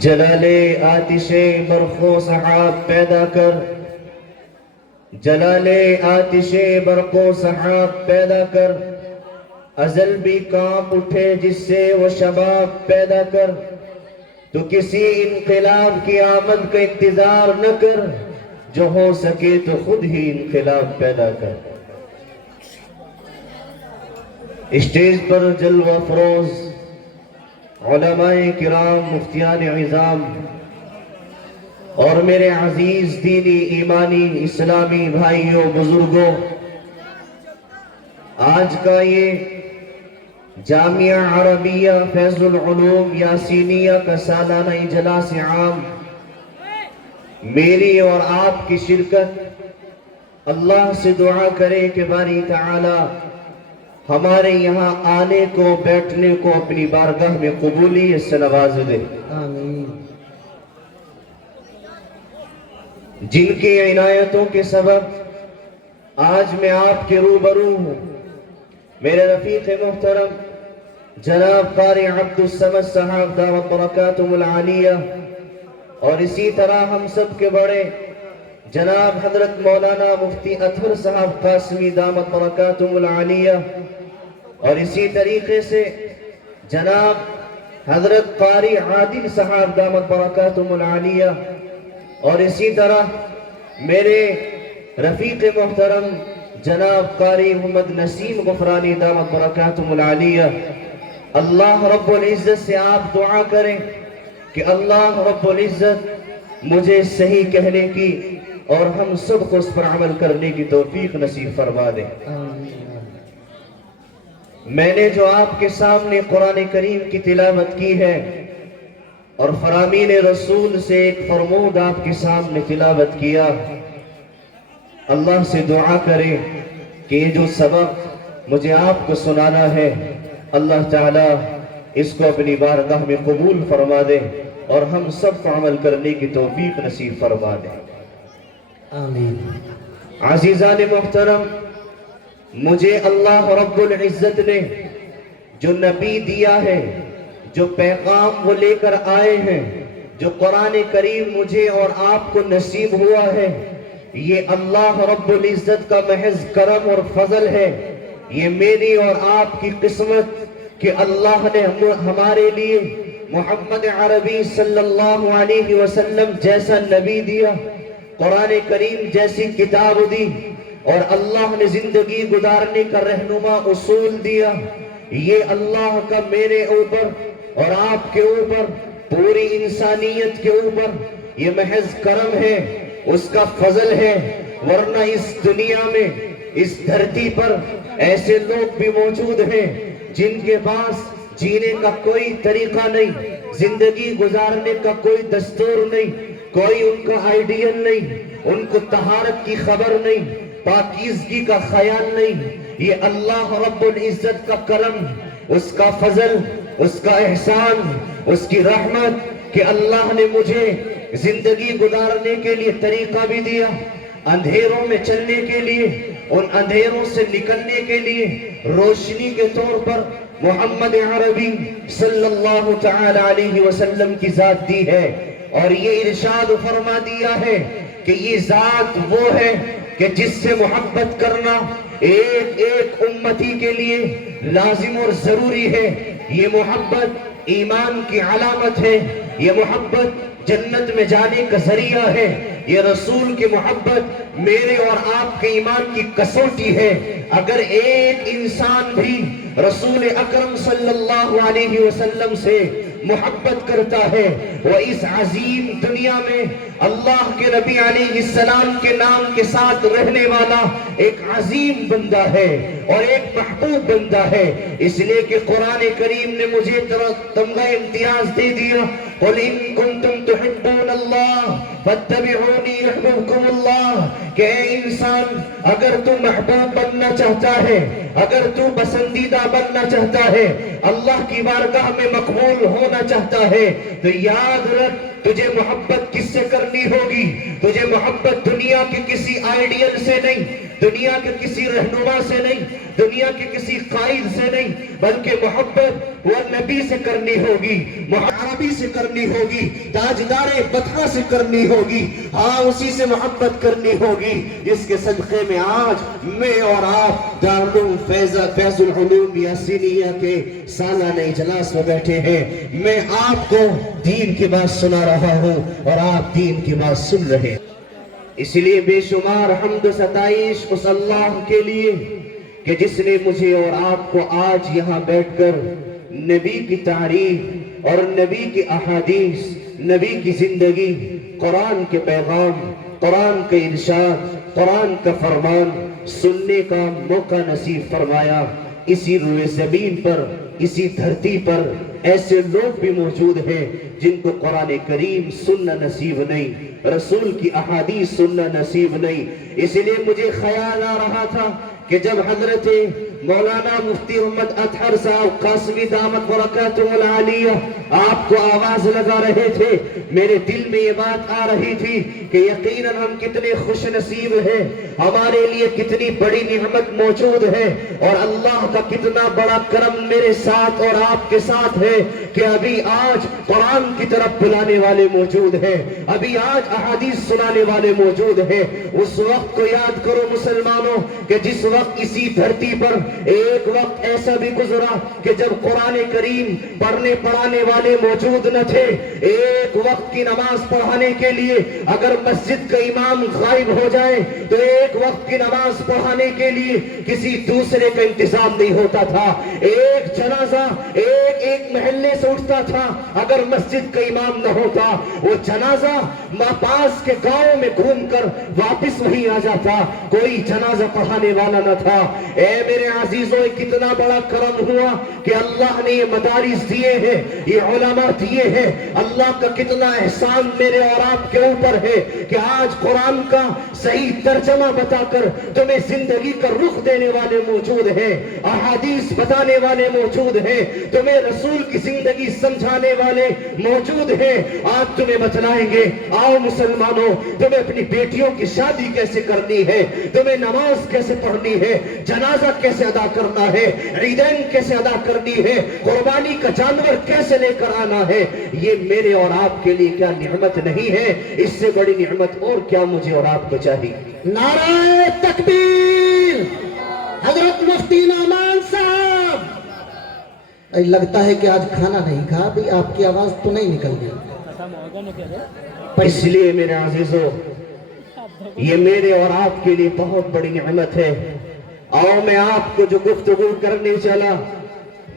جلالے آتش برق و سحاب پیدا کر، جلالے آتش برق و سحاب پیدا کر، ازل بھی کانپ اٹھے جس سے وہ شباب پیدا کر۔ تو کسی انقلاب کی آمد کا انتظار نہ کر، جو ہو سکے تو خود ہی انقلاب پیدا کر۔ اسٹیج پر جلوہ افروز علماء کرام، مفتیان عظام اور میرے عزیز دینی ایمانی اسلامی بھائیوں بزرگوں، آج کا یہ جامعہ عربیہ فیض العلوم یاسینیہ کا سالانہ اجلاس عام، میری اور آپ کی شرکت اللہ سے دعا کرے کہ باری تعالی ہمارے یہاں آنے کو، بیٹھنے کو اپنی بارگاہ میں قبولیت سے نواز دے۔ آمین۔ جن کی عنایتوں کے سبب آج میں آپ کے روبرو ہوں، میرے رفیق محترم جناب قاری عبد الصمد صاحب دامت برکاتہم العالیہ، اور اسی طرح ہم سب کے بڑے جناب حضرت مولانا مفتی اطہر صاحب قاسمی دامت برکاتہم العالیہ، اور اسی طریقے سے جناب حضرت قاری عادل صاحب دامت برکاتہم العالیہ، اور اسی طرح میرے رفیق محترم جناب قاری محمد نسیم غفرانی دامت برکاتہم العالیہ۔ اللہ رب العزت سے آپ دعا کریں کہ اللہ رب العزت مجھے صحیح کہنے کی اور ہم سب کو اس پر عمل کرنے کی توفیق نصیب فرما دیں۔ میں نے جو آپ کے سامنے قرآن کریم کی تلاوت کی ہے اور فرامین رسول سے ایک فرمود آپ کے سامنے تلاوت کیا، اللہ سے دعا کرے کہ یہ جو سبق مجھے آپ کو سنانا ہے، اللہ تعالیٰ اس کو اپنی بارگاہ میں قبول فرما دے اور ہم سب کو عمل کرنے کی توفیق نصیب فرما دے۔ آمین۔ عزیزان محترم، مجھے اللہ رب العزت نے جو نبی دیا ہے، جو پیغام وہ لے کر آئے ہیں، جو قرآن کریم مجھے اور آپ کو نصیب ہوا ہے، یہ اللہ رب العزت کا محض کرم اور فضل ہے۔ یہ میری اور آپ کی قسمت کہ اللہ نے ہمارے لیے محمد عربی صلی اللہ علیہ وسلم جیسا نبی دیا، قرآن کریم جیسی کتاب دی، اور اللہ نے زندگی گزارنے کا رہنما اصول دیا۔ یہ اللہ کا میرے اوپر اور آپ کے اوپر، پوری انسانیت کے اوپر یہ محض کرم ہے، اس کا فضل ہے، ورنہ اس دنیا میں، اس دھرتی پر ایسے لوگ بھی موجود ہیں جن کے پاس جینے کا کوئی طریقہ نہیں، زندگی گزارنے کا کوئی دستور نہیں، کوئی ان کا آئیڈیل نہیں، ان کو طہارت کی خبر نہیں، پاکیزگی کا خیال نہیں۔ یہ اللہ رب العزت کا کرم، اس کا فضل، اس کا احسان، اس کی رحمت کہ اللہ نے مجھے زندگی گزارنے کے لیے طریقہ بھی دیا، اندھیروں میں چلنے کے لیے، ان اندھیروں سے نکلنے کے لیے روشنی کے طور پر محمد عربی صلی اللہ تعالی علیہ وسلم کی ذات دی ہے، اور یہ ارشاد فرما دیا ہے کہ یہ ذات وہ ہے کہ جس سے محبت کرنا ایک ایک امتی کے لیے لازم اور ضروری ہے۔ یہ محبت ایمان کی علامت ہے، یہ محبت جنت میں جانے کا ذریعہ ہے، یہ رسول کی محبت میرے اور آپ کے ایمان کی کسوٹی ہے۔ اگر ایک انسان بھی رسول اکرم صلی اللہ علیہ وسلم سے محبت کرتا ہے، وہ اس عظیم دنیا میں اللہ کے نبی علیہ السلام کے نام کے ساتھ رہنے والا ایک عظیم بندہ ہے اور ایک محبوب بندہ ہے۔ اس لیے کہ قرآن کریم نے مجھے تمغہ امتیاز دے دیا، قُلْ إِن كُنتُمْ تُحِبُّونَ اللَّهَ فَاتَّبِعُونِي يُحْبِبْكُمُ اللَّهُ کہ اے انسان، اگر تو محبوب بننا چاہتا ہے، اگر تو پسندیدہ بننا چاہتا ہے، اللہ کی بارگاہ میں مقبول ہونا چاہتا ہے، تو یاد رکھ تجھے محبت کس سے کرنی ہوگی؟ تجھے محبت دنیا کے کسی آئیڈیل سے نہیں، دنیا کے کسی رہنما سے نہیں، دنیا کے کسی قائد سے نہیں، بلکہ محبت وہ نبی سے کرنی ہوگی، عربی سے کرنی ہوگی، تاجدار بطحہ سے کرنی ہوگی، ہاں اسی سے محبت کرنی ہوگی جس کے صدقے میں آج میں اور آپ دارالعلوم فیض العلوم یاسینیہ کے سالانہ اجلاس میں بیٹھے ہیں۔ میں آپ کو دین کی بات سنا رہا ہوں اور آپ دین کی بات سن رہے ہیں۔ اس لیے بے شمار حمد و ستائش اس اللہ کے لیے کہ جس نے مجھے اور آپ کو آج یہاں بیٹھ کر نبی کی تعریف اور نبی کی احادیث، نبی کی زندگی، قرآن کے پیغام، قرآن کے ارشاد، قرآن کا فرمان سننے کا موقع نصیب فرمایا۔ اسی روئے زمین پر، اسی دھرتی پر ایسے لوگ بھی موجود ہیں جن کو قرآن کریم سننا نصیب نہیں، رسول کی احادیث سننا نصیب نہیں۔ اس لیے مجھے خیال آ رہا تھا کہ جب حضرت مولانا مفتی محمد اطہر صاحب قاسمی دامت برکاتہ العالیہ آپ کو آواز لگا رہے تھے، میرے دل میں یہ بات آ رہی تھی کہ یقیناً ہم کتنے خوش نصیب ہیں، ہمارے لیے کتنی بڑی نعمت موجود ہے اور اللہ کا کتنا بڑا کرم میرے ساتھ اور آپ کے ساتھ ہے کہ ابھی آج قرآن کی طرف بلانے والے موجود ہیں، ابھی آج احادیث سنانے والے موجود ہیں۔ اس وقت کو یاد کرو مسلمانوں کہ جس وقت اسی دھرتی پر ایک وقت ایسا بھی گزرا کہ جب قرآن کریم پڑھنے پڑھانے والے موجود نہ تھے، ایک وقت کی نماز پڑھانے کے لیے اگر مسجد کا امام غائب ہو جائے تو ایک وقت کی نماز پڑھانے کے لیے کسی دوسرے کا انتظام نہیں ہوتا تھا، ایک جنازہ ایک محلے سے اٹھتا تھا، اگر مسجد کا امام نہ ہوتا وہ جنازہ پاس کے گاؤں میں گھوم کر واپس وہیں آ جاتا، کوئی جنازہ پڑھانے والا نہ تھا۔ اے میرے عزیزوں، کتنا بڑا کرم ہوا کہ اللہ نے یہ مدارس دیے ہیں، یہ علماء دیے ہیں، اللہ کا کتنا احسان میرے اور آپ کے اوپر ہے کہ آج قرآن کا صحیح ترجمہ بتا کر تمہیں زندگی کا رخ دینے والے موجود ہیں، احادیث بتانے والے موجود ہیں، تمہیں رسول کی زندگی سمجھانے والے موجود ہیں۔ آج تمہیں بتلائیں گے، آؤ مسلمانوں، تمہیں اپنی بیٹیوں کی شادی کیسے کرنی ہے، تمہیں نماز کیسے پڑھنی ہے، جنازہ کیسے ادا کرنا ہے، عیدین کیسے ادا کرنی ہے، قربانی کا جانور کیسے لے کر آنا ہے۔ یہ میرے اور آپ کے لیے کیا نعمت نہیں ہے؟ اس سے بڑی نعمت اور کیا مجھے اور آپ کو چاہیے؟ نعرہ تکبیر! حضرت مفتی نعمان صاحب! لگتا ہے کہ آج کھانا نہیں کھا، بھی آپ کی آواز تو نہیں نکل گئی۔ اس لیے میرے عزیزوں، یہ میرے اور آپ کے لیے بہت بڑی نعمت ہے۔ اور میں آپ کو جو گفتگو کرنے چلا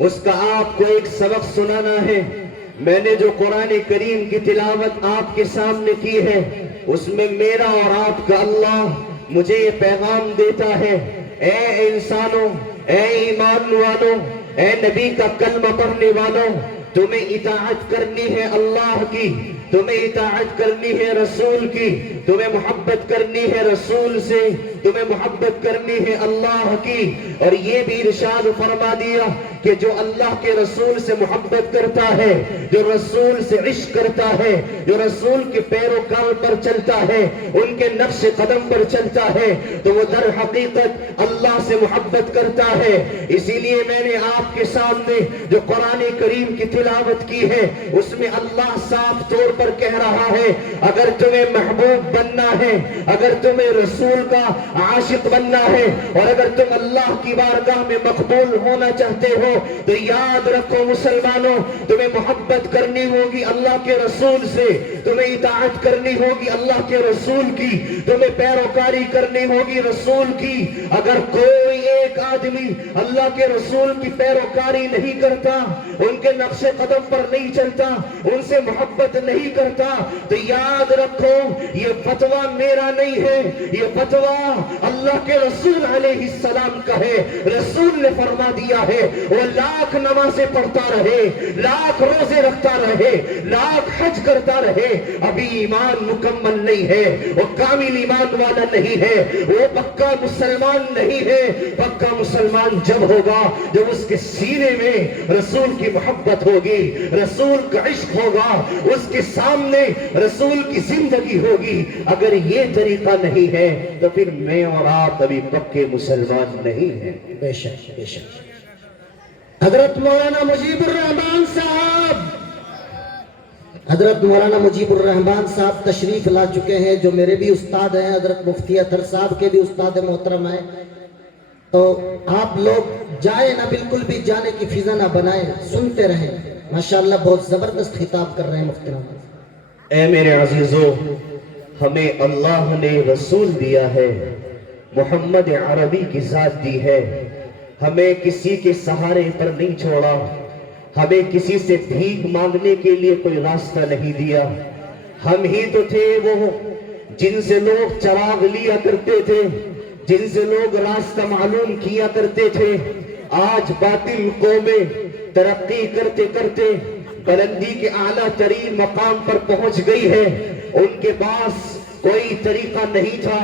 اس کا آپ کو ایک سبق سنانا ہے۔ میں نے جو قرآن کریم کی تلاوت آپ کے سامنے کی ہے اس میں میرا اور آپ کا اللہ مجھے یہ پیغام دیتا ہے، اے انسانوں، اے ایمان والوں، اے نبی کا کلمہ پڑھنے والوں، تمہیں اطاعت کرنی ہے اللہ کی، تمہیں اطاعت کرنی ہے رسول کی، تمہیں محبت کرنی ہے رسول سے، تمہیں محبت کرنی ہے اللہ کی۔ اور یہ بھی ارشاد فرما دیا کہ جو اللہ کے رسول سے محبت کرتا ہے، جو رسول سے عشق کرتا ہے، جو رسول کے پیروکار پر چلتا ہے، ان کے نقش قدم پر چلتا ہے، تو وہ در حقیقت اللہ سے محبت کرتا ہے۔ اسی لیے میں نے آپ کے سامنے جو قرآن کریم کی تلاوت کی ہے اس میں اللہ صاف طور پر کہہ رہا ہے، اگر تمہیں محبوب بننا ہے، اگر تمہیں رسول کا عاشق بننا ہے، اور اگر تم اللہ کی بارگاہ میں مقبول ہونا چاہتے ہو تو یاد رکھو مسلمانوں، تمہیں محبت کرنی ہوگی اللہ کے رسول سے، تمہیں اطاعت کرنی ہوگی اللہ کے رسول کی، تمہیں پیروکاری کرنی ہوگی رسول کی۔ اگر کوئی ایک آدمی اللہ کے رسول کی پیروکاری نہیں کرتا، ان کے نقش قدم پر نہیں چلتا، ان سے محبت نہیں کرتا، تو یاد رکھو یہ فتویٰ میرا نہیں ہے، یہ فتویٰ اللہ کے رسول علیہ السلام کا ہے۔ رسول نے فرما دیا ہے وہ لاکھ نمازیں پڑھتا رہے، لاکھ روزے رکھتا رہے، لاکھ حج کرتا رہے، ابھی ایمان مکمل نہیں ہے، وہ کامل ایمان والا نہیں ہے، وہ پکا مسلمان نہیں ہے، پکا پکا مسلمان جب ہوگا جب اس کے سینے میں رسول کی محبت ہوگی، رسول کا عشق ہوگا، اس کے سامنے رسول کی زندگی ہوگی۔ اگر یہ طریقہ نہیں ہے تو پھر میں اور آپ ابھی پکے مسلمان نہیں ہیں۔ بے شک بے شک۔ حضرت مولانا مجیب الرحمان صاحب، حضرت مولانا مجیب الرحمان صاحب تشریف لا چکے ہیں، جو میرے بھی استاد ہیں، حضرت مفتی اطہر صاحب کے بھی استاد محترم ہیں۔ تو آپ لوگ جائیں نہ، بالکل بھی جانے کی فضا نہ بنائیں، سنتے رہیں۔ ماشاءاللہ بہت زبردست خطاب کر رہے ہیں محترم۔ اے میرے عزیزو، ہمیں اللہ نے رسول دیا ہے، محمد عربی کی ذات دی ہے، ہمیں کسی کے سہارے پر نہیں چھوڑا، ہمیں کسی سے بھیک مانگنے کے لیے کوئی راستہ نہیں دیا۔ ہم ہی تو تھے وہ جن سے لوگ چراغ لیا کرتے تھے، جن سے لوگ راستہ معلوم کیا کرتے تھے۔ آج باطل قومیں ترقی کرتے کرتے بلندی کے اعلیٰ ترین مقام پر پہنچ گئی ہے۔ ان کے پاس کوئی طریقہ نہیں تھا،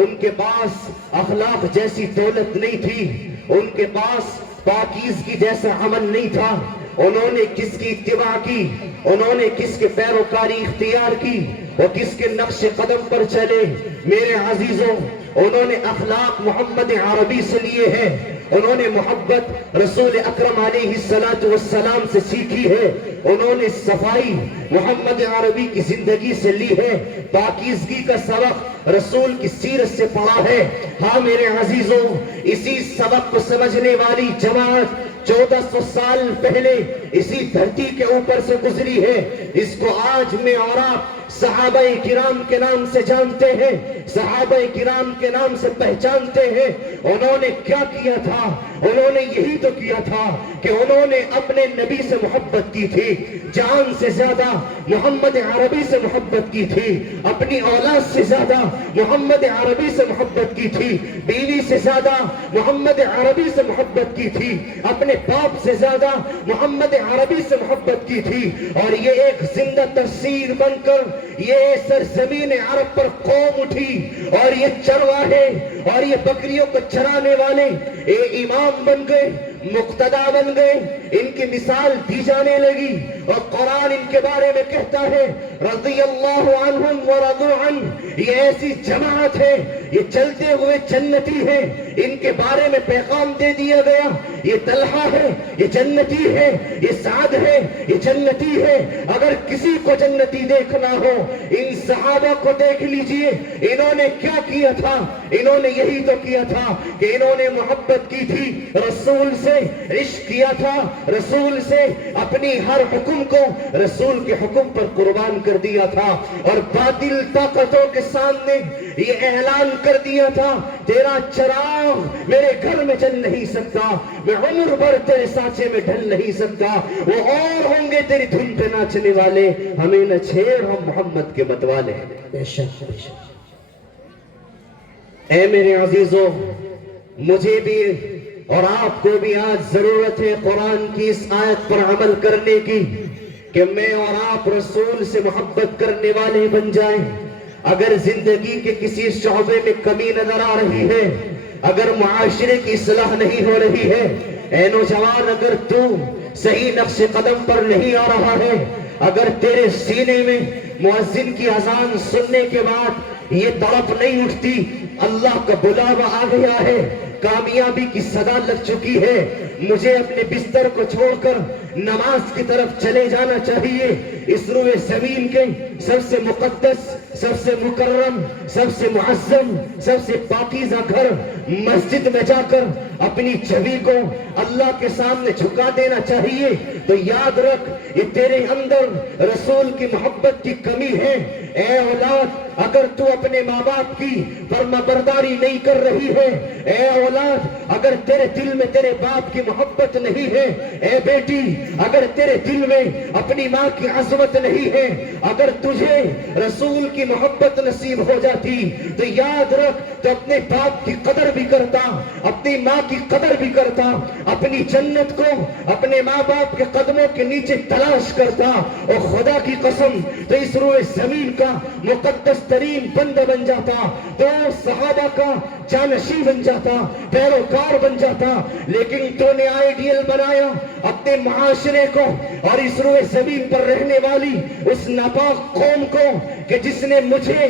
ان کے پاس اخلاق جیسی دولت نہیں تھی، ان کے پاس پاکیزگی جیسا عمل نہیں تھا۔ انہوں نے کس کی اتباع کی، انہوں نے کس کے پیروکاری اختیار کی، وہ کس کے نقش قدم پر چلے؟ میرے عزیزوں، انہوں نے اخلاق محمد عربی سے لیے ہیں، انہوں نے محبت رسول اکرم علیہ السلام سے سیکھی ہے، انہوں نے صفائی محمد عربی کی زندگی سے لی ہے، پاکیزگی کا سبق رسول کی سیرت سے پڑھا ہے۔ ہاں میرے عزیزوں، اسی سبق کو سمجھنے والی جماعت 1400 سال پہلے اسی دھرتی کے اوپر سے گزری ہے۔ اس کو آج میں اور آپ صحابہ کرام کے نام سے جانتے ہیں، صحابہ کرام کے نام سے پہچانتے ہیں۔ انہوں نے کیا کیا تھا؟ انہوں نے یہی تو کیا تھا کہ انہوں نے اپنے نبی سے محبت کی تھی، جان سے زیادہ محمد عربی سے محبت کی تھی، اپنی اولاد سے زیادہ محمد عربی سے محبت کی تھی، بیوی سے زیادہ محمد عربی سے محبت کی تھی، اپنے باپ سے زیادہ محمد عربی سے محبت کی تھی۔ اور یہ ایک زندہ تصویر بن کر یہ سرزمین عرب پر قوم اٹھی، اور یہ چرواہے اور یہ بکریوں کو چرانے والے امام بن گئے، مقتدا بن گئے، ان کی مثال دی جانے لگی۔ اور قرآن ان کے بارے میں کہتا ہے رضی اللہ عنہم ورضوا عنہ، یہ ایسی جماعت ہے، یہ چلتے ہوئے جنتی ہے، ان کے بارے میں پیغام دے دیا گیا، یہ طلحہ ہے، یہ جنتی ہے، یہ سعد ہے، یہ جنتی ہے۔ اگر کسی کو جنتی دیکھنا ہو ان صحابہ کو دیکھ لیجئے۔ انہوں نے کیا کیا تھا؟ انہوں نے یہی تو کیا تھا کہ انہوں نے محبت کی تھی رسول سے، عشق کیا تھا رسول سے، اپنی ہر حکم کو رسول کے حکم پر قربان کر دیا تھا، اور باطل طاقتوں کے سامنے یہ اعلان کر دیا تھا تیرا چراغ میرے گھر میں جل نہیں سکتا، میں عمر بھر تیرے سانچے میں ڈھل نہیں سکتا، وہ اور ہوں گے تیری دھن پہ ناچنے والے، ہمیں نہ چھیڑ، ہم محمد کے متوالے ہیں۔ بے شک بے شک۔ اے میرے عزیزوں، مجھے بھی اور آپ کو بھی آج ضرورت ہے قرآن کی اس آیت پر عمل کرنے کی کہ میں اور آپ رسول سے محبت کرنے والے بن جائیں۔ اگر زندگی کے کسی شعبے میں کمی نظر آ رہی ہے، اگر معاشرے کی اصلاح نہیں ہو رہی ہے، اے نوجوان، اگر تو صحیح نقش قدم پر نہیں آ رہا ہے، اگر تیرے سینے میں مؤذن کی اذان سننے کے بعد یہ تڑپ نہیں اٹھتی اللہ کا بلاوا آ گیا ہے، کامیابی کی صدا لگ چکی ہے، مجھے اپنے بستر کو چھوڑ کر نماز کی طرف چلے جانا چاہیے، اس روئے زمین کے سب سے مقدس، سب سے مکرم، سب سے معظم، سب سے پاکیزہ گھر مسجد میں جا کر اپنی چھوی کو اللہ کے سامنے جھکا دینا چاہیے۔ تو یاد رکھ، یہ تیرے اندر رسول کی محبت کی کمی ہے۔ اے اولاد، اگر تو اپنے ماں باپ کی فرما برداری نہیں کر رہی ہے، اے اولاد اگر تیرے دل میں تیرے باپ کی محبت نہیں ہے، اے بیٹی اگر تیرے دل میں اپنی ماں کی عظمت نہیں ہے، اگر تجھے رسول کی محبت نصیب ہو جاتی تو یاد رکھ، تو اپنے باپ کی قدر بھی کرتا، اپنی ماں کی قدر بھی کرتا، اپنی جنت کو اپنے ماں باپ کے قدموں کے نیچے تلاش کرتا، اور خدا کی قسم تو اس روئے زمین کا مقدس ترین بندہ بن جاتا۔ تو صحابہ کا جانشین بن جاتا, پیروکار بن جاتا, لیکن تو نے آئیڈیل بنایا اپنے معاشرے کو اور اس روئے زمین پر رہنے والی اس ناپاک قوم کو کہ جس نے مجھے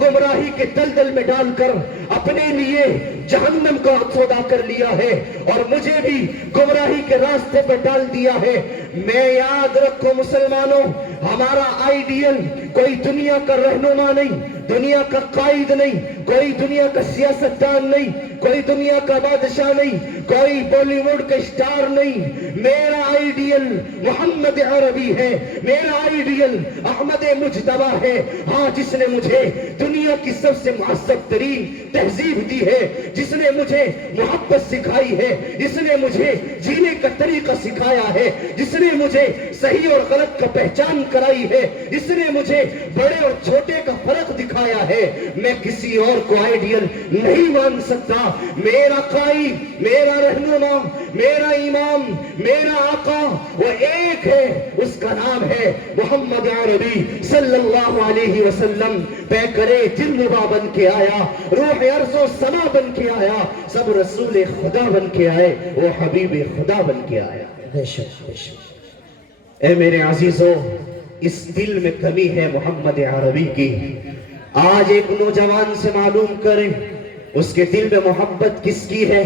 گمراہی کے دلدل میں ڈال کر اپنے لیے جہنم کا سودا کر لیا ہے اور مجھے بھی گمراہی کے راستے پر ڈال دیا ہے. میں یاد رکھو مسلمانوں, ہمارا آئیڈیل کوئی دنیا کا رہنما نہیں, دنیا کا قائد نہیں, کوئی دنیا کا سیاستدان نہیں, کوئی دنیا کا بادشاہ نہیں, کوئی بالی ووڈ کا اسٹار نہیں. میرا آئیڈیل محمد عربی ہے, میرا آئیڈیل احمد مجتبی ہے. ہاں, جس نے مجھے دنیا کی سب سے معذب ترین تہذیب دی ہے, جس نے مجھے محبت سکھائی ہے, جس نے مجھے جینے کا طریقہ سکھایا ہے, جس نے مجھے صحیح اور غلط کا پہچان کرائی ہے, جس نے مجھے بڑے اور چھوٹے کا فرق دکھایا ہے. میں کسی اور کو آئیڈیل نہیں مان سکتا. میرا قائد, میرا رہنما, میرا امام, میرا آقا وہ ایک ہے, اس کا نام ہے محمد عربی صلی اللہ علیہ وسلم. پیکرے جنبا بن کے آیا, روح ارض و سما بن کے آیا, سب رسول خدا بن کے آئے, وہ حبیب خدا بن کے آیا. بے شک, بے شک. اے میرے عزیزوں, اس دل میں کمی ہے محمد عربی کی. آج ایک نوجوان سے معلوم کریں اس کے دل میں محبت کس کی ہے,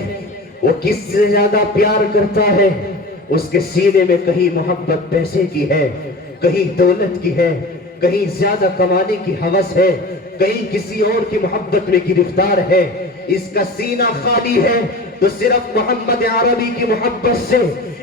وہ کس سے زیادہ پیار کرتا ہے. اس کے سینے میں کہیں محبت پیسے کی ہے, کہیں دولت کی ہے, کہیں زیادہ کمانے کی ہوس ہے, کہیں کسی اور کی محبت میں گرفتار ہے. اس کا سینہ خالی ہے تو صرف محمد عربی کی محبت سے.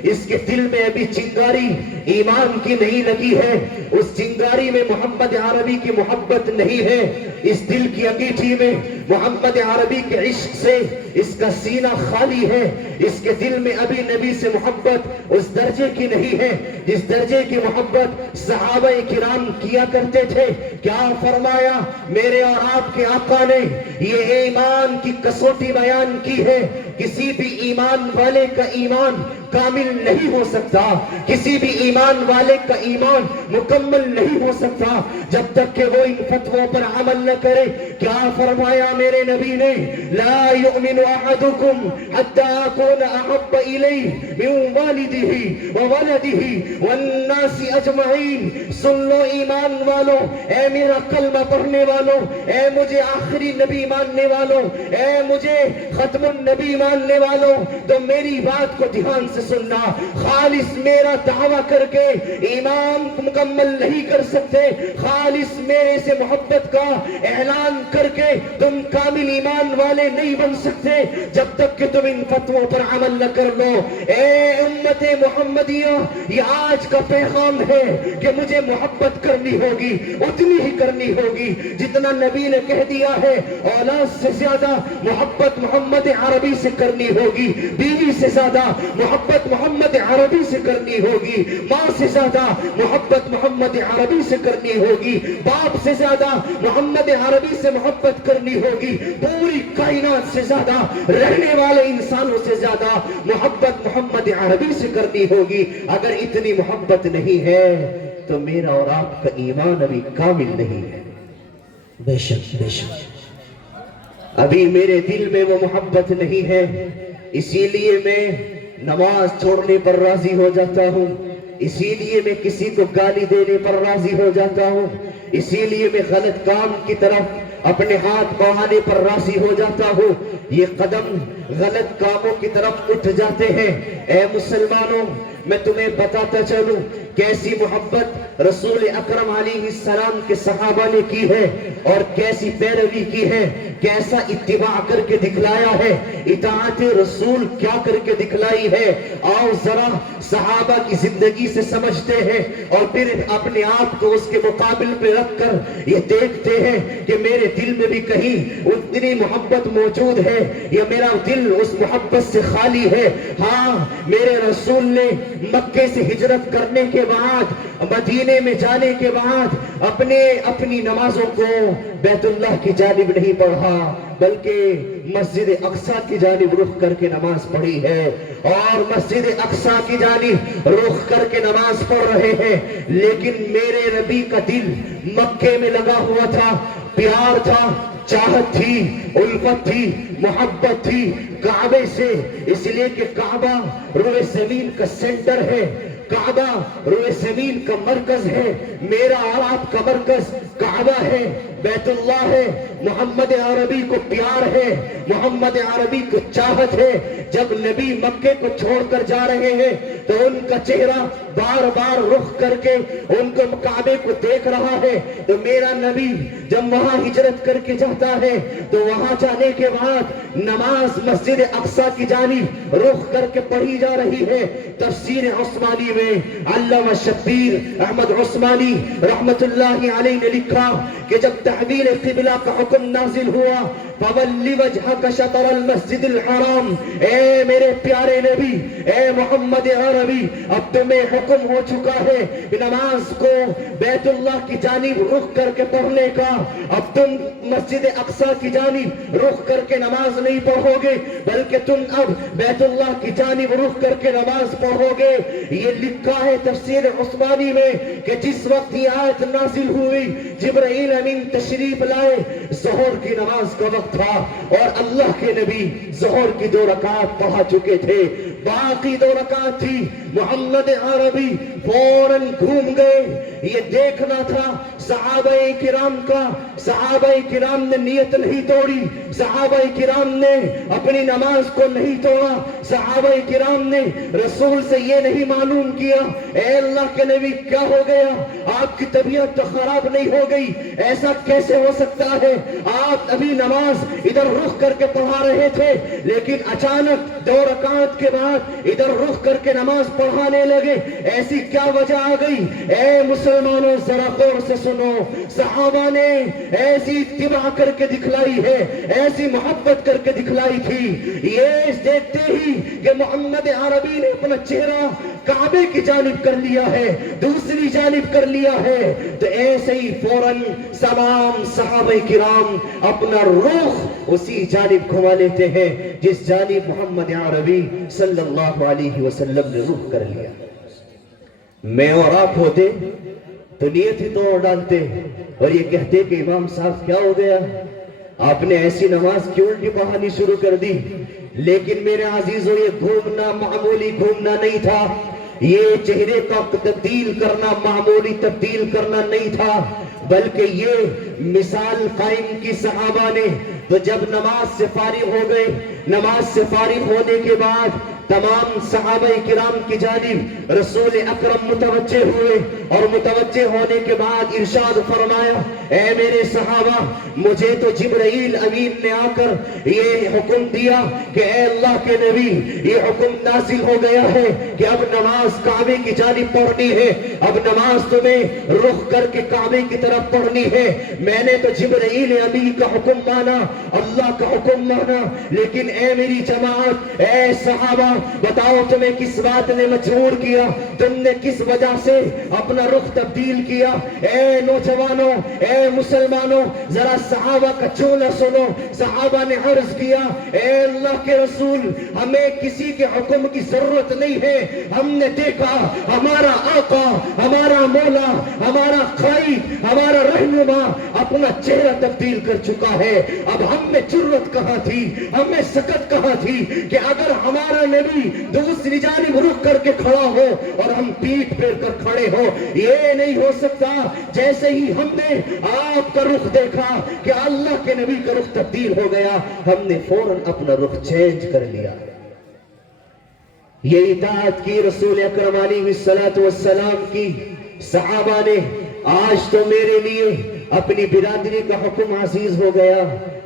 اس کے دل میں ابھی چنگاری ایمان کی نہیں لگی ہے, اس چنگاری میں محمد عربی کی محبت نہیں ہے. اس دل کی انگیٹھی میں محمد عربی کے عشق سے اس کا سینہ خالی ہے. اس کے دل میں ابھی نبی سے محبت اس درجے کی نہیں ہے جس درجے کی محبت صحابہ کرام کیا کرتے تھے. کیا فرمایا میرے اور آپ کے آقا نے, یہ ایمان کی کسوٹی بیان کی ہے. کسی بھی ایمان والے کا ایمان کامل نہیں ہو سکتا, کسی بھی ایمان والے کا ایمان مکمل نہیں ہو سکتا جب تک کہ وہ ان فتووں پر عمل نہ کرے. کیا فرمایا میرے نبی نے, لا یؤمن احدکم حتی اکون احب الیہ من والدہ وولدہ والناس اجمعین. سن لو ایمان والو, اے میرا کلمہ پڑھنے والو, اے مجھے آخری نبی ماننے والو, اے مجھے ختم النبی ماننے والو, تو میری بات کو دھیان سے سننا. خالص میرا دعویٰ کر کے ایمان مکمل نہیں کر سکتے, خالص میرے سے محبت کا اعلان کر کے تم کامل ایمان والے نہیں بن سکتے جب تک کہ تم ان فتووں پر عمل نہ کر لو. اے امت محمدیہ, یہ آج کا پیغام ہے کہ مجھے محبت کرنی ہوگی, اتنی ہی کرنی ہوگی جتنا نبی نے کہہ دیا ہے. اولاد سے زیادہ محبت محمد عربی سے کرنی ہوگی, بیوی سے زیادہ محبت محمد عربی سے کرنی ہوگی, ماں سے زیادہ محبت محمد عربی سے کرنی ہوگی, باپ سے زیادہ محمد عربی سے محبت کرنی ہوگی, پوری کائنات سے زیادہ, رہنے والے انسانوں سے زیادہ محبت محمد عربی سے کرنی ہوگی. اگر اتنی محبت نہیں ہے تو میرا اور آپ کا ایمان ابھی کامل نہیں ہے. بے شک, بے شک. ابھی میرے دل میں وہ محبت نہیں ہے, اسی لیے میں نماز چھوڑنے پر راضی ہو جاتا ہوں, اسی لیے میں کسی کو گالی دینے پر راضی ہو جاتا ہوں, اسی لیے میں غلط کام کی طرف اپنے ہاتھ بڑھانے پر راضی ہو جاتا ہوں. یہ قدم غلط کاموں کی طرف اٹھ جاتے ہیں. اے مسلمانوں, میں تمہیں بتاتا چلوں کیسی محبت رسول اکرم علیہ السلام کے صحابہ نے کی ہے اور کیسی پیروی کی ہے, کیسا اتباع کر کے دکھلایا ہے, اطاعت رسول کیا کر کے دکھلائی ہے. آؤ ذرا صحابہ کی زندگی سے سمجھتے ہیں اور پھر اپنے آپ کو اس کے مقابل پہ رکھ کر یہ دیکھتے ہیں کہ میرے دل میں بھی کہیں اتنی محبت موجود ہے یا میرا دل اس محبت سے خالی ہے. ہاں, میرے رسول نے مکے سے ہجرت کرنے کے بعد, مدینے میں جانے کے بعد اپنی نمازوں کو بیت اللہ کی جانب نہیں پڑھا بلکہ مسجد اقصی کی جانب رخ کر کے نماز پڑھی ہے, اور مسجد اقصی کی جانب رخ کر کے نماز پڑھ رہے ہیں. لیکن میرے نبی کا دل مکے میں لگا ہوا تھا, پیار تھا, چاہت تھی، الفت تھی، محبت تھی کعبے سے، اس لیے کہ کعبہ روئے زمین کا سینٹر ہے، کعبہ روئے زمین کا مرکز ہے، میرا اور آپ کا مرکز کعبہ ہے، بیت اللہ ہے، محمد عربی کو پیار ہے، محمد عربی کو چاہت ہے۔ جب نبی مکے کو چھوڑ کر جا رہے ہیں تو ان کا چہرہ بار بار رخ کر کے ان کو کعبے کو دیکھ رہا ہے، تو میرا نبی جب وہاں ہجرت کر کے جاتا ہے تو وہاں جانے کے بعد نماز مسجد اقصی کی جانب رخ کر کے پڑھی جا رہی ہے۔ تفسیر عثمانی میں علامہ شبیر احمد عثمانی رحمت اللہ علیہ نے لکھا کہ جب تحویل قبلہ کا حکم نازل ہوا، فَوَلِّ وَجْهَكَ شَطْرَ الْمَسْجِدِ الْحَرَامِ، اے میرے پیارے نبی، اے محمد عربی، اب تمہیں حکم ہو چکا ہے کہ نماز کو بیت اللہ کی جانب رخ کر کے پڑھنے کا، اب تم مسجد اقصی کی جانب رخ کر کے نماز نہیں پڑھو گے بلکہ تم اب بیت اللہ کی جانب رخ کر کے نماز پڑھو گے۔ یہ لکھا ہے تفسیر عثمانی میں کہ جس وقت یہ آیت نازل ہوئی، جبرائیل امین تشریف لائے، ظہر کی نماز کا وقت تھا اور اللہ کے نبی ظہر کی 2 رکعت پڑھا چکے تھے، باقی 2 رکعت تھی۔ محمد عربی فوراً گھوم گئے، یہ دیکھنا تھا صحابہ کرام کا، صحابہ کرام نے نیت نہیں توڑی، صحابہ کرام نے اپنی نماز کو نہیں توڑا، صحابہ کرام نے رسول سے یہ نہیں معلوم کیا اے اللہ کے نبی کیا ہو گیا، آپ کی طبیعت تو خراب نہیں ہو گئی، ایسا کیسے ہو سکتا ہے، آپ ابھی نماز ادھر رخ کر کے پڑھا رہے تھے لیکن اچانک 2 رکعت کے بعد ادھر رخ کر کے نماز پڑھانے لگے، ایسی کیا وجہ آ گئی؟ اے مسلمانوں ذرا غور سے سنو، صحابہ نے ایسی اتباع کر کے دکھلائی ہے، ایسی محبت کر کے دکھلائی تھی، یہ دیکھتے ہی کہ محمد عربی نے اپنا چہرہ کعبے کی جانب کر لیا ہے، دوسری جانب کر لیا ہے، تو ایسے ہی فوراً تمام صحابہ کرام اپنا رخ اسی جانب گھما لیتے ہیں جس جانب محمد عربی صلی اللہ علیہ وسلم نے رخ کر لیا۔ میں اور آپ ہوتے تو نیت ہی توڑ ڈالتے اور یہ کہتے کہ امام صاحب کیا ہو گیا، آپ نے ایسی نماز کیوں الٹی پڑھانی شروع کر دی؟ لیکن میرے عزیزوں یہ گھومنا معمولی گھومنا نہیں تھا، یہ چہرے کا تبدیل کرنا معمولی تبدیل کرنا نہیں تھا، بلکہ یہ مثال قائم کی صحابہ نے۔ تو جب نماز سے فارغ ہو گئے، نماز سے فارغ ہونے کے بعد تمام صحابہ کرام کی جانب رسول اکرم متوجہ ہوئے اور متوجہ ہونے کے بعد ارشاد فرمایا، اے میرے صحابہ، مجھے تو جبرائیل امین نے آ کر یہ حکم دیا کہ اے اللہ کے نبی یہ حکم نازل ہو گیا ہے کہ اب نماز کعبے کی جانب پڑھنی ہے، اب نماز تمہیں رخ کر کے کعبے کی طرف پڑھنی ہے۔ میں نے تو جبرائیل امین کا حکم مانا، اللہ کا حکم مانا، لیکن اے میری جماعت، اے صحابہ، بتاؤ تمہیں کس بات نے مجبور کیا، تم نے کس وجہ سے اپنا رخ تبدیل کیا؟ اے نوجوانوں، اے مسلمانوں، ذرا صحابہ کا چولہ سنو۔ صحابہ نے عرض کیا، اے اللہ کے رسول، ہمیں کسی کے حکم کی ضرورت نہیں ہے، ہم نے دیکھا ہمارا آقا، ہمارا مولا، ہمارا قائد، ہمارا رہنما اپنا چہرہ تبدیل کر چکا ہے، اب ہم میں جرت کہاں تھی، ہم میں سکت کہاں تھی کہ اگر ہمارا نبی دوسری جانب رخ کر کے کھڑا ہو اور ہم پیٹ پھیر کر کھڑے ہو، یہ نہیں ہو سکتا۔ جیسے ہی ہم نے آپ کا رخ دیکھا کہ اللہ کے نبی کا رخ تبدیل ہو گیا، ہم نے فوراً اپنا رخ چینج کر لیا۔ یہ اطاعت کی رسول اکرم علیہ الصلوۃ والسلام کی صحابہ نے۔ آج تو میرے لیے اپنی برادری کا حکم عزیز ہو گیا،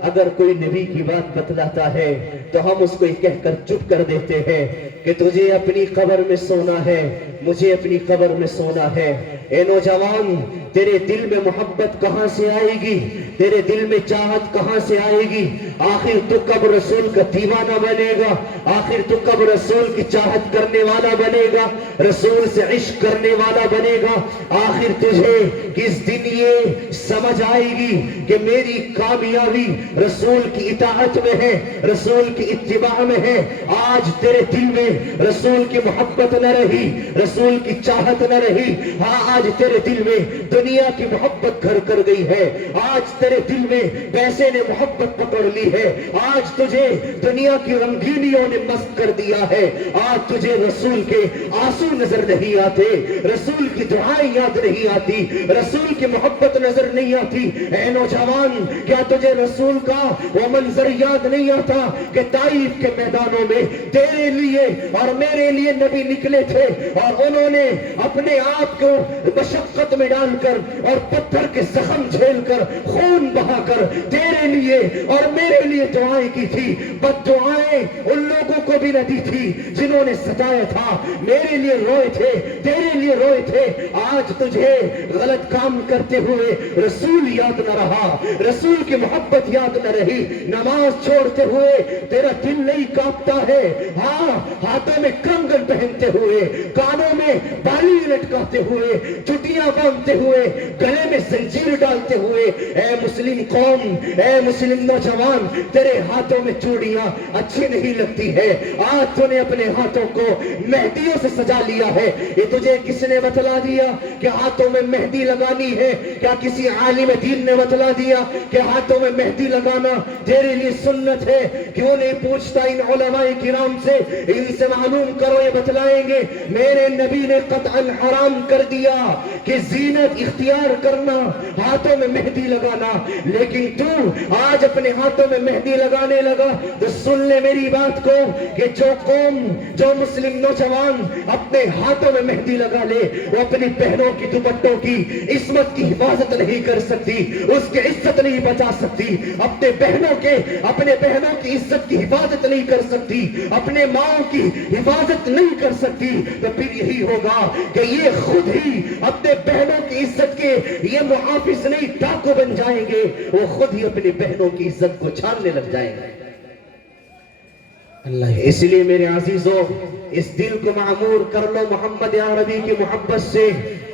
اگر کوئی نبی کی بات بتلاتا ہے تو ہم اس کو کہہ کر چپ کر دیتے ہیں کہ تجھے اپنی قبر میں سونا ہے، مجھے اپنی قبر میں سونا ہے۔ اے نوجوان، تیرے دل میں محبت کہاں سے آئے گی، تیرے دل میں چاہت کہاں سے آئے گی؟ آخر تو کب رسول کا دیوانہ بنے گا؟ آخر تو کب رسول کی چاہت کرنے والا بنے گا؟ رسول سے عشق کرنے والا بنے گا؟ آخر تجھے کس دن یہ سمجھ آئے گی کہ میری کامیابی رسول کی اطاعت میں ہے، رسول کی اتباع میں ہے؟ آج تیرے دل میں رسول کی محبت نہ رہی، رسول کی چاہت نہ رہی، ہاں آج تیرے دل میں دنیا کی محبت گھر کر گئی ہے، آج تیرے دل میں پیسے نے محبت پکڑ لی ہے، آج تجھے دنیا کی رنگینیوں نے مست کر دیا ہے، آج تجھے رسول کے آنسو نظر نہیں آتے، رسول کی دعائیں یاد نہیں آتی، رسول کی محبت نظر نہیں آتی۔ اے نوجوان، کیا تجھے رسول کا وہ منظر یاد نہیں آتا کہ طائف کے میدانوں میں تیرے لیے اور میرے لیے نبی نکلے تھے، اور انہوں نے اپنے آپ کو مشقت میں ڈال کر اور پتھر کے زخم جھیل کر خون بہا کر تیرے لیے اور میرے لیے دعائیں کی تھی؟ بد دعائیں ان لوگوں کو بھی نہ دی تھی جنہوں نے ستایا تھا، میرے لیے روئے تھے، تیرے لیے روئے تھے۔ آج تجھے غلط کام کرتے ہوئے رسول یاد نہ رہا، رسول کی محبت یاد نہ رہی، نماز چھوڑتے ہوئے تیرا دل نہیں کانپتا ہے؟ ہاں، ہاتھوں میں کنگن پہنتے ہوئے، کانوں میں بالی لٹکاتے ہوئے، چٹیاں باندھتے ہوئے، گلے میں زنجیر ڈالتے ہوئے، اے مسلم قوم، اے مسلم نوجوان، تیرے ہاتھوں میں چوڑیاں اچھی نہیں لگتی ہے۔ آج تو نے اپنے ہاتھوں کو مہندیوں سے سجا لیا ہے، یہ تجھے کس نے بتلا دیا کہ ہاتھوں میں مہندی لگانی ہے؟ کیا کسی عالم دین نے بتلا دیا کہ ہاتھوں میں مہندی لگانا تیرے لیے سنت ہے؟ کیوں نہیں پوچھتا ان علماء کرام سے، ان سے معلوم کرو، یہ بتلائیں گے۔ میرے نبی نے قطعاً حرام کر دیا کہ زینت اختیار کرنا، ہاتھوں میں مہندی لگانا، لیکن تو آج اپنے ہاتھوں میں مہندی لگانے لگا۔ تو سن لے میری بات کو کہ جو قوم، جو مسلم نوجوان اپنے ہاتھوں میں مہندی لگا لے، وہ اپنی بہنوں کی دوپٹوں کی عصمت کی حفاظت نہیں کر سکتی، اس کی عزت نہیں بچا سکتی، اپنے بہنوں کی عزت کی حفاظت نہیں کر سکتی، اپنے ماں کی حفاظت نہیں کر سکتی، تو پھر یہی ہوگا کہ یہ خود ہی اپنے بہنوں کی عزت کے یہ محافظ نہیں، ڈاکو بن جائیں گے، وہ خود ہی اپنی بہنوں کی عزت کو چھاننے لگ جائیں گے۔ اس لیے میرے عزیزوں، اس دل کو معمور کر لو محمد عربی کی محبت سے،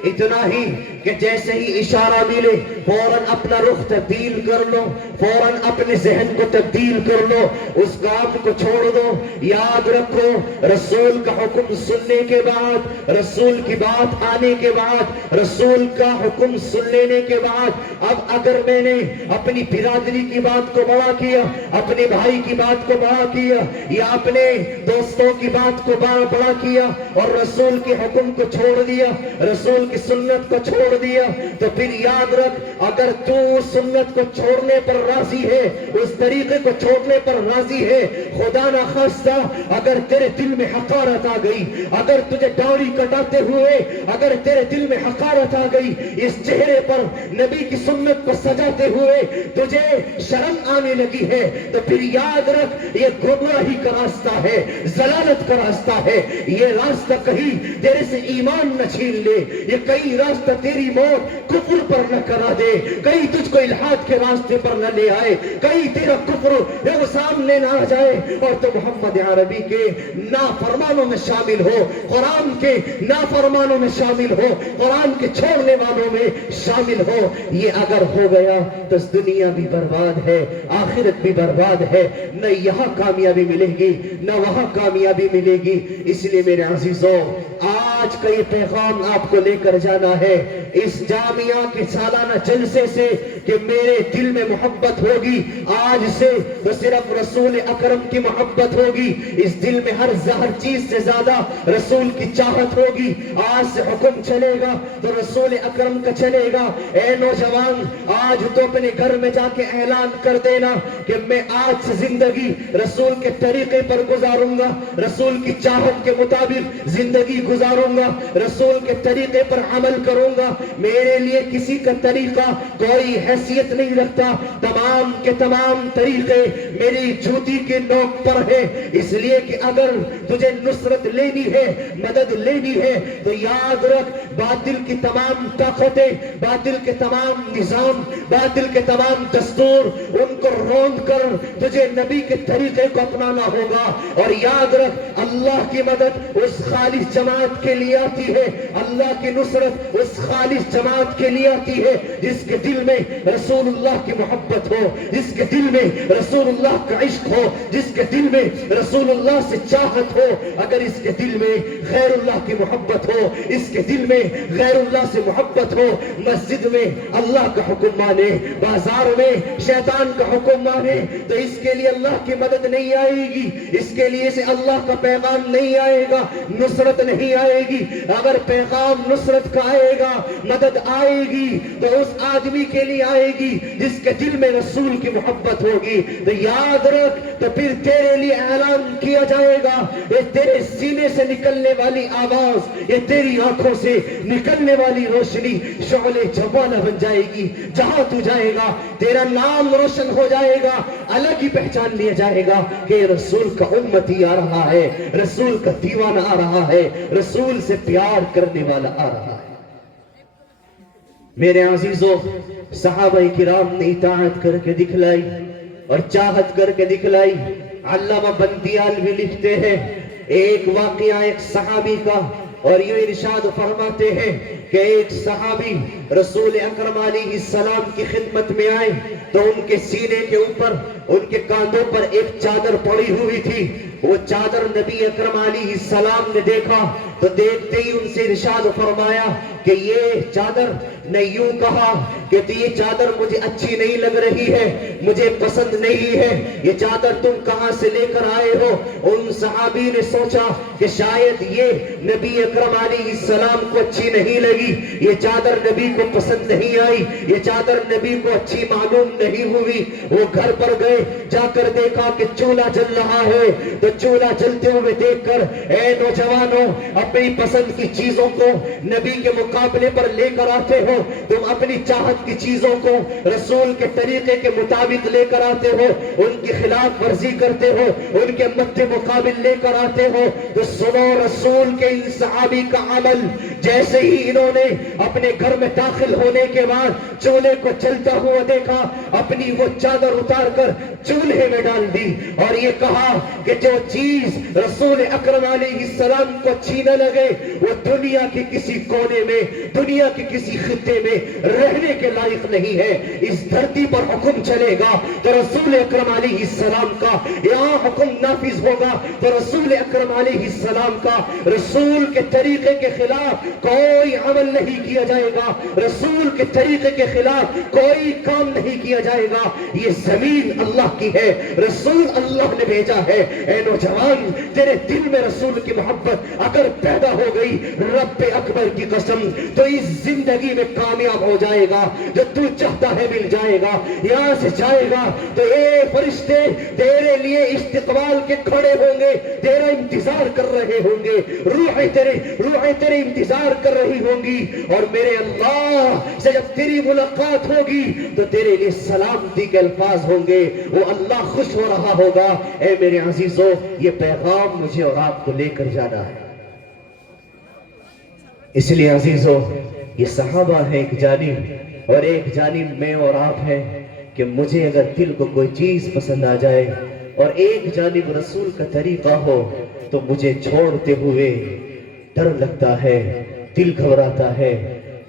اتنا ہی کہ جیسے ہی اشارہ ملے فوراً اپنا رخ تبدیل کر لو، فوراً اپنے ذہن کو تبدیل کر لو، اس کام کو چھوڑ دو۔ یاد رکھو، رسول کا حکم سننے کے بعد، رسول کی بات آنے کے بعد، رسول کا حکم سن لینے کے بعد، اب اگر میں نے اپنی برادری کی بات کو بڑا کیا، اپنے بھائی کی بات کو بڑا کیا، یا اپنے دوستوں کی بات کو بڑا کیا اور رسول کے حکم کو چھوڑ دیا، رسول کی سنت کو چھوڑ دیا، تو پھر یاد رکھ، اگر تو سنت کو چھوڑنے پر راضی ہے، اس طریقے کو چھوڑنے پر راضی ہے، خدا نہ خواستہ اگر تیرے دل میں حقارت آ گئی، اگر تجھے داڑھی کٹاتے ہوئے اگر تیرے دل میں حقارت آ گئی، اس چہرے پر نبی کی سنت کو سجاتے ہوئے تجھے شرم آنے لگی ہے، تو پھر یاد رکھ، یہ گمراہی کا راستہ ہے، ضلالت کا راستہ ہے، یہ راستہ کہیں تیرے سے ایمان نہ چھین لے، یہ کئی راستہ تیری موت کفر پر نہ کرا دے، کہیں تجھ کو الحاد کے راستے پر نہ لے آئے، کہیں تیرا کفر وہ سامنے نہ آ جائے اور تو محمد عربی کے نافرمانوں میں شامل ہو، قرآن کے نافرمانوں میں شامل ہو، قرآن کے چھوڑنے والوں میں شامل ہو۔ یہ اگر ہو گیا تو دنیا بھی برباد ہے، آخرت بھی برباد ہے، نہ یہاں کامیابی ملے گی نہ وہاں کامیابی ملے گی۔ اس لیے میرے عزیزوں، آج کا یہ پیغام آپ کو لے کر جانا ہے اس جامعہ کے سالانہ جلسے سے کہ میرے دل میں محبت ہوگی، آج سے تو صرف رسول اکرم کی محبت ہوگی، اس دل میں ہر چیز سے زیادہ رسول کی چاہت ہوگی۔ آج سے حکم چلے گا تو رسول اکرم کا چلے گا۔ اے نوجوان، آج تو اپنے گھر میں جا کے اعلان کر دینا کہ میں آج سے زندگی رسول کے طریقے پر گزاروں گا، رسول کی چاہت کے مطابق زندگی گزاروں گا, رسول کے طریقے پر عمل کروں گا. میرے لیے کسی کا طریقہ کوئی حیثیت نہیں رکھتا, تمام کے تمام طریقے میری جوتی کے نوک پر ہے. اس لیے کہ اگر تجھے نصرت لینی ہے, مدد لینی ہے, تو یاد رکھ باطل کی تمام طاقتیں, باطل کے تمام نظام, باطل کے تمام دستور, ان کو روند کر تجھے نبی کے طریقے کو اپنانا ہوگا. اور یاد رکھ اللہ کی مدد اس خالص جماعت کے لیے آتی ہے, اللہ کی نصرت اس خالص جماعت کے لیے آتی ہے جس کے دل میں رسول اللہ کی محبت ہو, جس کے دل میں رسول اللہ کا عشق ہو, جس کے دل میں رسول اللہ سے چاہت ہو. اگر اس کے دل میں غیر اللہ کی محبت ہو, اس کے دل میں غیر اللہ سے محبت ہو, مسجد میں اللہ کا حکم مانے, بازار میں شیطان کا حکم مانے, تو اس کے لیے اللہ کی مدد نہیں آئے گی, اس کے لیے سے اللہ کا پیغام نہیں آئے گا, نصرت نہیں آئے گی. اگر پیغام نصرت کا آئے گا, مدد آئے گی, تو اس آدمی کے لیے آئے گی جس کے دل میں رسول کی محبت ہوگی. تو یاد رکھ, تو پھر تیرے لیے اعلان کیا جائے گا, یہ تیرے سینے سے نکلنے والی آواز, یہ تیری آنکھوں سے نکلنے والی روشنی شعلے جوانہ بن جائے گی. جہاں تو جائے گا تیرا نام روشن ہو جائے گا, الگ ہی پہچان لیا جائے گا کہ رسول کا امتی آ رہا ہے, رسول کا دیوانہ آ رہا ہے, رسول سے پیار کرنے والا آ رہا ہے. میرے عزیزوں, صحابہ کرام نے اطاعت کر کے دکھلائی اور چاہت کر کے دکھلائی. علامہ بندیال بھی لکھتے ہیں ایک واقعہ ایک صحابی کا, اور یہ ارشاد فرماتے ہیں کہ ایک صحابی رسول اکرم علیہ السلام کی خدمت میں آئے تو ان کے سینے کے اوپر, ان کے کاندھوں پر ایک چادر پڑی ہوئی تھی. وہ چادر نبی اکرم علیہ السلام نے دیکھا تو دیکھتے ہی ان سے ارشاد فرمایا کہ یہ چادر نے یوں کہا کہ یہ چادر مجھے اچھی نہیں لگ رہی ہے, مجھے پسند نہیں ہے, یہ چادر تم کہاں سے لے کر آئے ہو. ان صحابی نے سوچا کہ شاید یہ نبی اکرم علیہ السلام کو اچھی نہیں لگی, یہ چادر نبی کو پسند نہیں آئی, یہ چادر نبی کو اچھی معلوم نہیں ہوئی. وہ گھر پر گئے, جا کر دیکھا کہ چولہا جل رہا ہے, تو چولہا جلتے ہوئے دیکھ کر اے نوجوانوں, اپنی پسند کی چیزوں کو نبی کے مقابلے پر لے کر آتے ہو, تم اپنی چاہت کی چیزوں کو رسول کے طریقے کے مطابق لے کر آتے ہو, ان کی خلاف ورزی کرتے ہو, ان کے مد مقابل لے کر آتے ہو. تو سنو, رسول کے ان صحابی کا عمل, جیسے ہی انہوں نے اپنے گھر میں داخل ہونے کے بعد چولہے کو چلتا ہوا دیکھا, اپنی وہ چادر اتار کر چولہے میں ڈال دی اور یہ کہا کہ جو چیز رسول اکرم علیہ السلام کو اچھی نہ لگے وہ دنیا کے کسی کونے میں, دنیا کے کسی خطے میں رہنے کے لائق نہیں ہے. اس دھرتی پر حکم چلے گا تو رسول اکرم علیہ السلام کا, یہاں حکم نافذ ہوگا تو رسول اکرم علیہ السلام کا. رسول کے طریقے کے خلاف کوئی عمل نہیں کیا جائے گا, رسول کے طریقے کے خلاف کوئی کام نہیں کیا جائے گا. یہ زمین اللہ کی ہے, رسول اللہ نے بھیجا ہے. اے نوجوان, تیرے دل میں رسول کی محبت اگر پیدا ہو گئی, رب اکبر کی قسم, تو اس زندگی میں کامیاب ہو جائے گا, جو تو چاہتا ہے مل جائے گا. یہاں سے جائے گا تو اے فرشتے تیرے لیے استقبال کے کھڑے ہوں گے, تیرا انتظار کر رہے ہوں گے, روحیں تیرے انتظار کر رہی ہوں گی. اور میرے اللہ سے جب تیری ملاقات ہوگی تو تیرے لیے سلامتی کے الفاظ ہوں گے, وہ اللہ خوش ہو رہا ہوگا. اے میرے عزیزوں, یہ پیغام مجھے اور آپ کو لے کر جانا ہے. اس لیے عزیزوں, یہ صحابہ ہے ایک جانب, اور ایک جانب میں اور آپ ہیں کہ مجھے اگر دل کو کوئی چیز پسند آ جائے اور ایک جانب رسول کا طریقہ ہو تو مجھے چھوڑتے ہوئے ڈر لگتا ہے, دل گھبراتا ہے,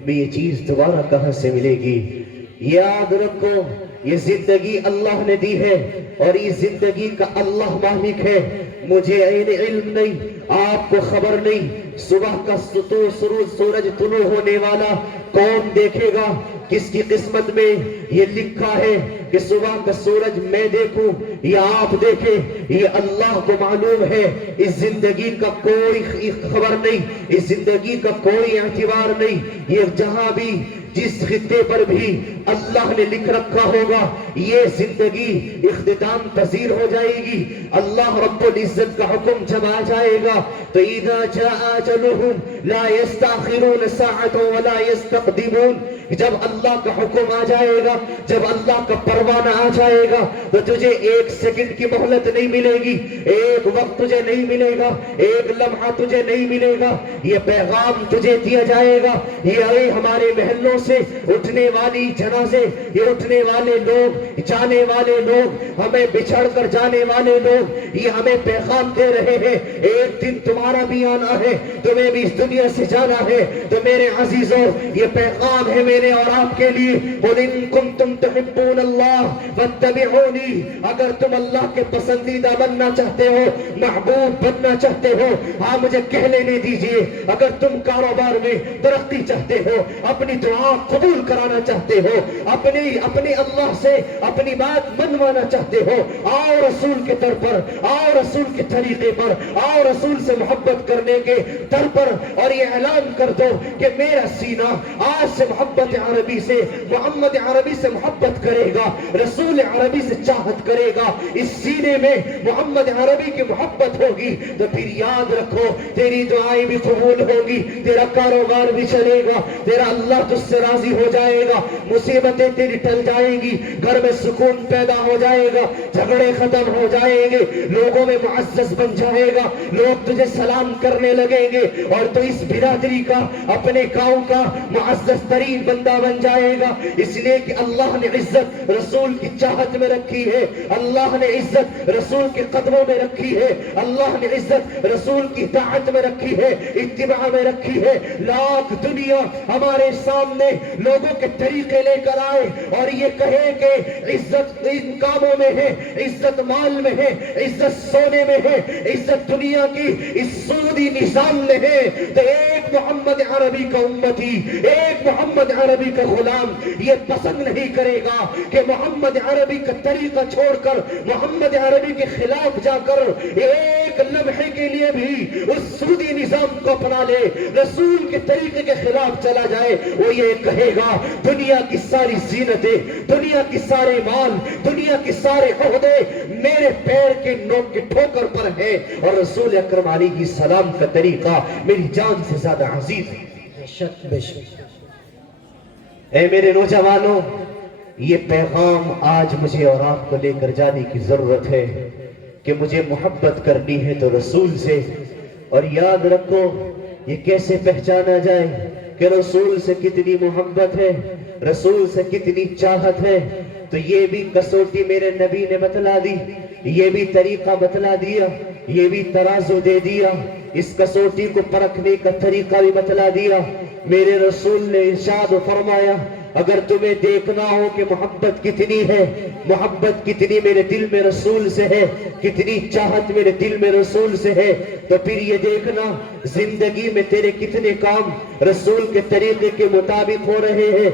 میں یہ چیز دوبارہ کہاں سے ملے گی. یاد رکھو, یہ زندگی اللہ نے دی ہے اور یہ زندگی کا اللہ مالک ہے. مجھے علم نہیں, آپ کو خبر نہیں, صبح کا سورج طلوع ہونے والا کون دیکھے گا, کس کی قسمت میں یہ لکھا ہے کہ صبح کا سورج میں دیکھوں یا آپ دیکھیں, یہ اللہ کو معلوم ہے. اس زندگی کا کوئی خبر نہیں, اس زندگی کا کوئی اعتبار نہیں. یہ جہاں بھی جس خطے پر بھی اللہ نے لکھ رکھا ہوگا یہ زندگی اختتام پذیر ہو جائے گی. اللہ رب العزت کا حکم جب آ جائے گا تو اذا جاء اجلهم لا يستأخرون ساعة ولا يستقدمون. جب اللہ کا حکم آ جائے گا, جب اللہ کا پروانہ آ جائے گا, تو تجھے ایک سیکنڈ کی مہلت نہیں ملے گی, ایک وقت تجھے نہیں ملے گا, ایک لمحہ تجھے نہیں ملے گا. یہ پیغام تجھے دیا جائے گا. یہ ہمارے محلوں سے اٹھنے والی جنازے, یہ اٹھنے والے لوگ, جانے والے لوگ, ہمیں بچھڑ کر جانے والے لوگ, یہ ہمیں پیغام دے رہے ہیں, ایک دن تمہارا بھی آنا ہے, تمہیں بھی اس دنیا سے جانا ہے. تو میرے عزیزوں, یہ پیغام ہے میرے اور آپ کے لیے. قُلْ إِن كُنتُمْ تُحِبُّونَ اللَّهَ فَاتَّبِعُونِي. اگر تم اللہ کے پسندیدہ بننا چاہتے ہو, محبوب بننا چاہتے ہو, ہاں مجھے کہہ لینے دیجئے. اگر تم کاروبار میں ترقی چاہتے ہو, اپنی دعا قبول کرانا چاہتے ہو, اپنے اللہ سے اپنی بات منوانا چاہتے ہو, آؤ رسول کے در پر, آؤ رسول کے طریقے پر, آؤ رسول سے محبت کرنے کے در پر, اور یہ اعلان کر دو کہ میرا سینہ آج سے محبت عربی سے, محمد عربی سے محبت کرے گا, رسول عربی سے چاہت کرے گا. اس سینے میں محمد عربی کی محبت ہوگی تو پھر یاد رکھو, تیری دعائیں بھی قبول ہوگی, تیرا کاروبار بھی چلے گا, تیرا اللہ تجھ سے راضی ہو جائے گا, مصیبتیں تیری ٹل جائیں گی, گھر میں سکون پیدا ہو جائے گا, جھگڑے ختم ہو جائیں گے, لوگوں میں معزز بن جائے گا, لوگ تجھے سلام کرنے لگیں گے, اور تو اس برادری کا, اپنے گاؤں کا معزز ترین بندہ بن جائے گا. اس لیے کہ اللہ نے عزت رسول کی چاہت میں رکھی ہے, اللہ نے عزت رسول کے قدموں میں رکھی ہے, اللہ نے عزت رسول کی اطاعت میں رکھی ہے, اتباع میں رکھی ہے. لاکھ دنیا ہمارے سامنے لوگوں کے طریقے لے کر آئے اور یہ کہے کہ عزت ان کاموں میں ہے, عزت مال میں ہے, عزت سونے میں ہے, عزت دنیا کی اس سودی نظام میں ہے, تو ایک محمد عربی کا امتی, ایک محمد عربی کا غلام یہ پسند نہیں کرے گا کہ محمد عربی کا طریقہ چھوڑ کر محمد عربی کے خلاف جا کر ایک لمحے کے لیے بھی اس سودی نظام کو اپنا لے, رسول کے طریقے کے خلاف چلا جائے. وہ یہ کہے گا دنیا کی ساری زینتیں, دنیا کی سارے مال, دنیا کی سارے عہدے میرے پیر کے نوک کے ٹھوکر پر ہے, اور رسول اکرم علیہ السلام کا طریقہ میری جان سے زیادہ عزیز ہے. بے شک بے شک. اے میرے نوجوانوں, یہ پیغام آج مجھے اور آپ کو لے کر جانے کی ضرورت ہے کہ مجھے محبت کرنی ہے تو رسول سے. اور یاد رکھو, یہ کیسے پہچانا جائے کہ رسول سے کتنی محبت ہے, رسول سے کتنی چاہت ہے, تو یہ بھی کسوٹی میرے نبی نے بتلا دی, یہ بھی طریقہ بتلا دیا, یہ بھی ترازو دے دیا, اس کسوٹی کو پرکھنے کا طریقہ بھی بتلا دیا. میرے رسول نے ارشاد فرمایا, اگر تمہیں دیکھنا ہو کہ محبت کتنی ہے, محبت کتنی میرے دل میں رسول سے ہے, کتنی چاہت میرے دل میں رسول سے ہے, تو پھر یہ دیکھنا زندگی میں تیرے کتنے کام رسول کے طریقے کے مطابق ہو رہے ہیں.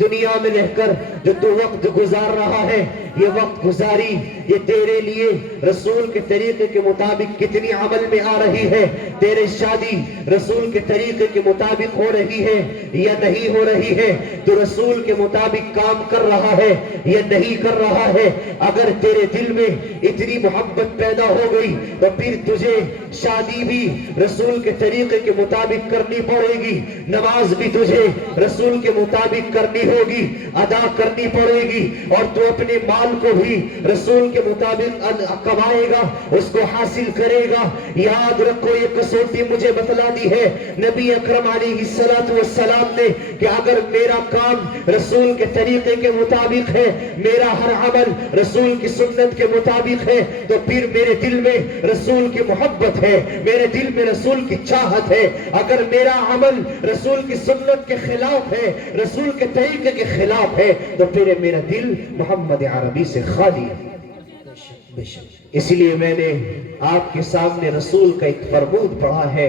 دنیا میں رہ کر جو تو وقت گزار رہا ہے, یہ وقت گزاری یہ تیرے لیے رسول کے طریقے کے مطابق کتنی عمل میں آ رہی ہے. تیرے شادی رسول کے طریقے کے مطابق ہو رہی ہے یا نہیں ہو رہی ہے, تو رسول کے مطابق کام کر رہا ہے یا نہیں کر رہا ہے. اگر تیرے دل میں اتنی محبت پیدا ہو گئی تو پھر تجھے شادی بھی رسول کے طریقے کے مطابق کرنی پڑے گی, نماز بھی تجھے رسول کے مطابق کرنی ہوگی, ادا کرنی پڑے گی, اور تو اپنے مال کو بھی رسول کے مطابق کمائے گا, اس کو حاصل کرے گا. یاد رکھو, یہ کسوٹی مجھے بتلا دی ہے نبی اکرم علیہ السلام نے کہ اگر میرا کام رسول کے طریقے کے مطابق ہے, میرا ہر عمل رسول کی سنت کے مطابق ہے, تو پھر میرے دل میں رسول کی محبت ہے, میرے دل میں رسول کی چاہت ہے. اگر میرا عمل رسول کی سنت کے خلاف ہے, رسول کے طریقے کے خلاف ہے, تو پھر میرا دل محمد عربی سے خالی ہے. اس لیے میں نے آپ کے سامنے رسول کا ایک فرمود پڑھا ہے,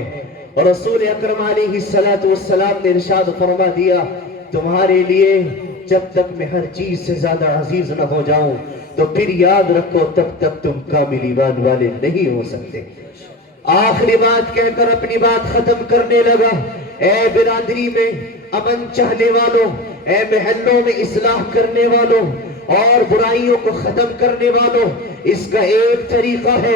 اور رسول اکرم علیہ السلام نے ارشاد فرما دیا, تمہارے لیے جب تک میں ہر چیز سے زیادہ عزیز نہ ہو جاؤں تو پھر یاد رکھو تب تک تم کامل ایمان والے نہیں ہو سکتے. آخری بات کہہ کر اپنی بات ختم کرنے لگا. اے برادری میں امن چاہنے والوں, اے محلوں میں اصلاح کرنے والوں اور برائیوں کو ختم کرنے والوں, اس کا ایک طریقہ ہے,